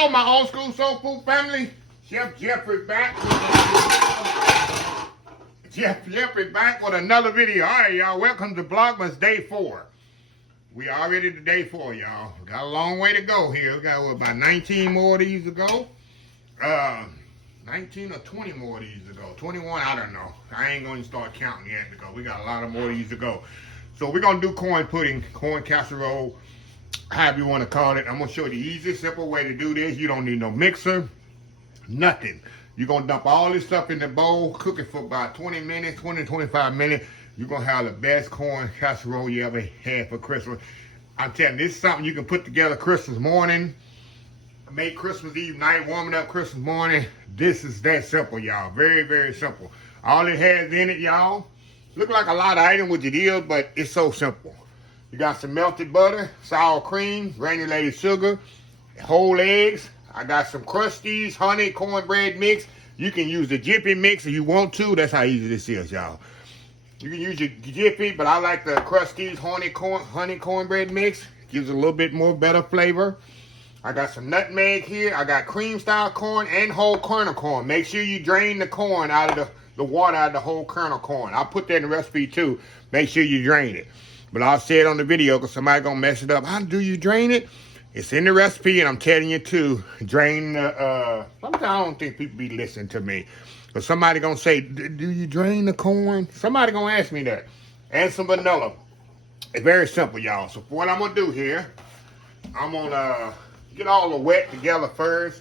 Hello, my old school soul food family. Chef Jeffrey back. Jeffrey back with another video. All right, y'all. Welcome to Vlogmas Day 4. We already to Day 4, y'all. Got a long way to go here. We got about 19 more of these to go. 19 or 20 more of these to go. 21, I don't know. I ain't going to start counting yet because we got a lot of more of these to go. So we're going to do corn pudding, corn casserole, however you want to call it. I'm going to show you the easiest, simple way to do this. You don't need no mixer, nothing. You're going to dump all this stuff in the bowl, cook it for about 20 minutes, 20 to 25 minutes. You're going to have the best corn casserole you ever had for Christmas. I'm telling you, this is something you can put together Christmas morning, make Christmas Eve night, warming up Christmas morning. This is that simple, y'all. Very, very simple. All it has in it, y'all, look like a lot of items, which it is, but it's so simple. You got some melted butter, sour cream, granulated sugar, whole eggs. I got some krusteaz, honey, cornbread mix. You can use the Jiffy mix if you want to. That's how easy this is, y'all. You can use your Jiffy, but I like the krusteaz honey cornbread mix. Gives a little bit more better flavor. I got some nutmeg here. I got cream style corn and whole kernel corn. Make sure you drain the corn out of the water out of the whole kernel corn. I'll put that in the recipe too. Make sure you drain it. But I'll say it on the video because somebody gonna mess it up. How do you drain it? It's in the recipe, and I'm telling you too. Drain the. Sometimes I don't think people be listening to me. But somebody gonna say, "Do you drain the corn?" Somebody gonna ask me that. Add some vanilla. It's very simple, y'all. So what I'm gonna do here, I'm gonna get all the wet together first.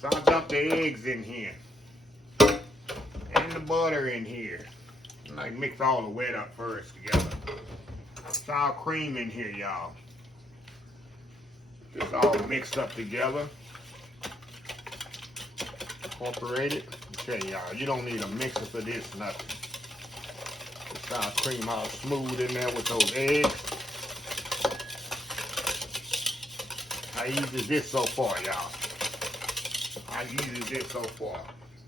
So I'll dump the eggs in here and the butter in here. Like mix all the wet up first together. Sour cream in here, y'all. Just all mixed up together. Incorporate it. Okay, y'all, you don't need a mixer for this, nothing. The sour cream all smooth in there with those eggs. How easy is this so far, y'all? How easy is this so far?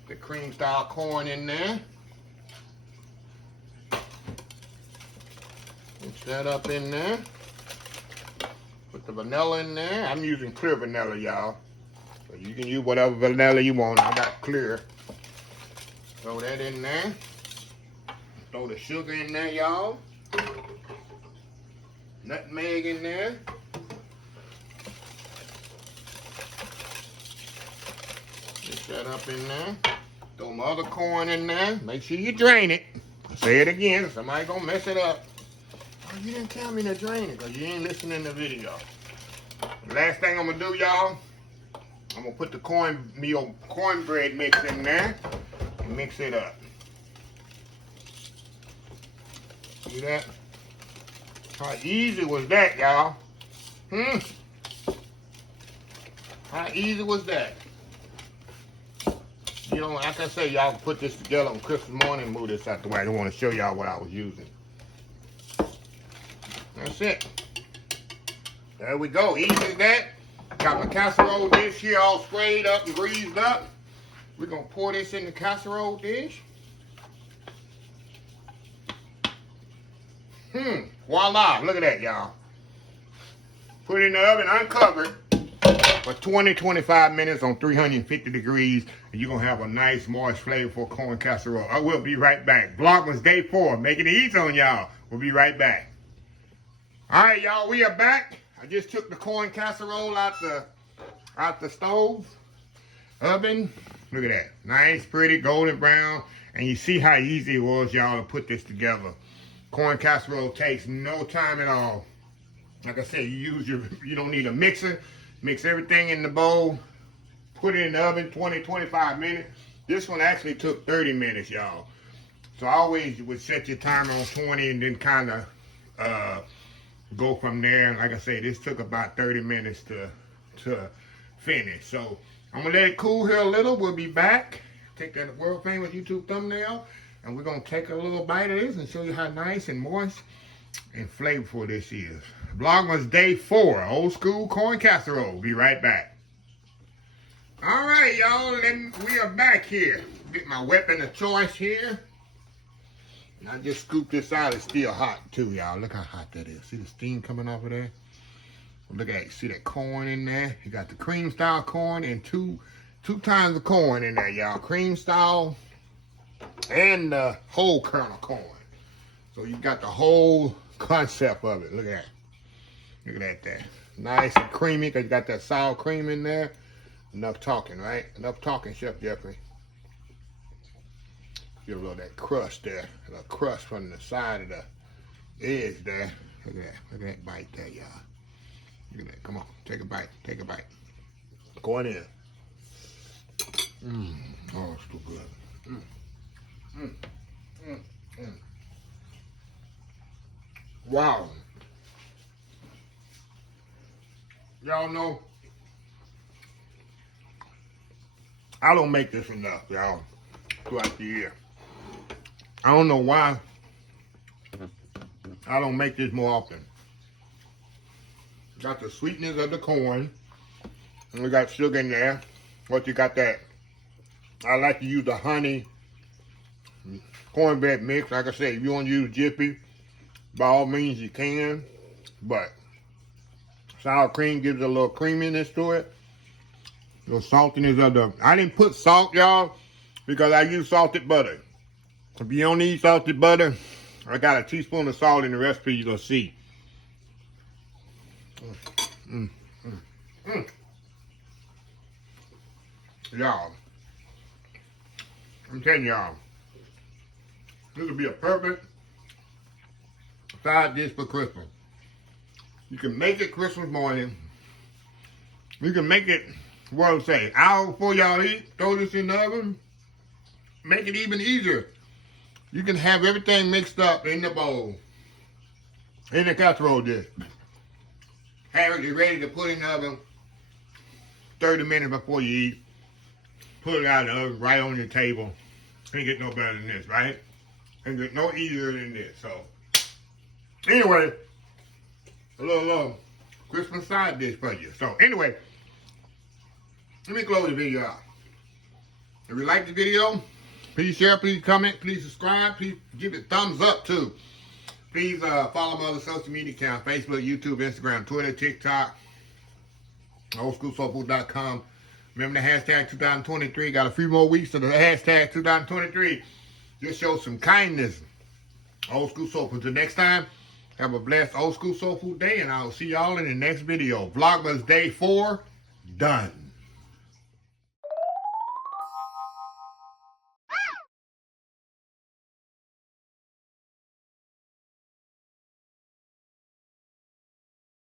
The cream style corn in there. Mix that up in there. Put the vanilla in there. I'm using clear vanilla, y'all. So you can use whatever vanilla you want. I got clear. Throw that in there. Throw the sugar in there, y'all. Nutmeg in there. Mix that up in there. Throw my other corn in there. Make sure you drain it. I'll say it again. Somebody gonna mess it up. Oh, you didn't tell me to drain it because you ain't listening to the video. The last thing I'm gonna do, y'all, I'm gonna put the cornbread mix in there and mix it up. See that? How easy was that, y'all? How easy was that? You know, like I say, y'all can put this together on Christmas morning and move this out the way. I don't want to show y'all what I was using. That's it. There we go. Easy as that. Got my casserole dish here all sprayed up and greased up. We're going to pour this in the casserole dish. Voila. Look at that, y'all. Put it in the oven uncovered for 20-25 minutes on 350 degrees. And you're going to have a nice, moist, flavorful corn casserole. I will be right back. Vlogmas Day 4. Making it easy on y'all. We'll be right back. All right, y'all, we are back. I just took the corn casserole out the stove, oven. Look at that. Nice, pretty, golden brown. And you see how easy it was, y'all, to put this together. Corn casserole takes no time at all. Like I said, you don't need a mixer. Mix everything in the bowl. Put it in the oven, 20-25 minutes. This one actually took 30 minutes, y'all. So I always would set your timer on 20 and then kind of go from there. Like I say, this took about 30 minutes to finish. So I'm gonna let it cool here a little. We'll be back. Take that world famous YouTube thumbnail, and we're gonna take a little bite of this and show you how nice and moist and flavorful this is. Vlogmas Day 4, old school corn casserole. Be right back. All right, y'all. We are back here. Get my weapon of choice here. And I just scooped this out. It's still hot too, y'all. Look how hot that is. See the steam coming off of there? Look at it. See that corn in there? You got the cream style corn and two times the corn in there, y'all. Cream style and the whole kernel corn. So you got the whole concept of it. Look at that. Look at that there. Nice and creamy because you got that sour cream in there. Enough talking, right? Enough talking, Chef Jeffrey. Get a little of that crust there. A little crust from the side of the edge there. Look at that. Look at that bite there, y'all. Look at that. Come on. Take a bite. Take a bite. Going in. Oh, it's too good. Wow. Y'all know, I don't make this enough, y'all, throughout the year. I don't know why I don't make this more often. Got the sweetness of the corn. And we got sugar in there. What you got that? I like to use the honey cornbread mix. Like I said, if you want to use Jiffy, by all means you can. But sour cream gives a little creaminess to it. The saltiness of the... I didn't put salt, y'all, because I use salted butter. If you don't need salted butter, I got a teaspoon of salt in the recipe you're going to see. Y'all, I'm telling y'all, this would be a perfect side dish for Christmas. You can make it Christmas morning. You can make it, what I'll say, hour before y'all eat. Throw this in the oven. Make it even easier. You can have everything mixed up in the bowl, in the casserole dish. Have it ready to put in the oven 30 minutes before you eat. Put it out of the oven right on your table. Can't get no better than this, right? Can't get no easier than this. So, anyway, a little Christmas side dish for you. So, anyway, let me close the video out. If you like the video, please share, please comment, please subscribe, please give it a thumbs up too. Please follow my other social media accounts, Facebook, YouTube, Instagram, Twitter, TikTok, oldschoolsoulfood.com. Remember the hashtag 2023. Got a few more weeks to the hashtag 2023. Just show some kindness. Old School Soul Food. Until next time, have a blessed Old School Soul Food day, and I'll see y'all in the next video. Vlogmas Day 4, done.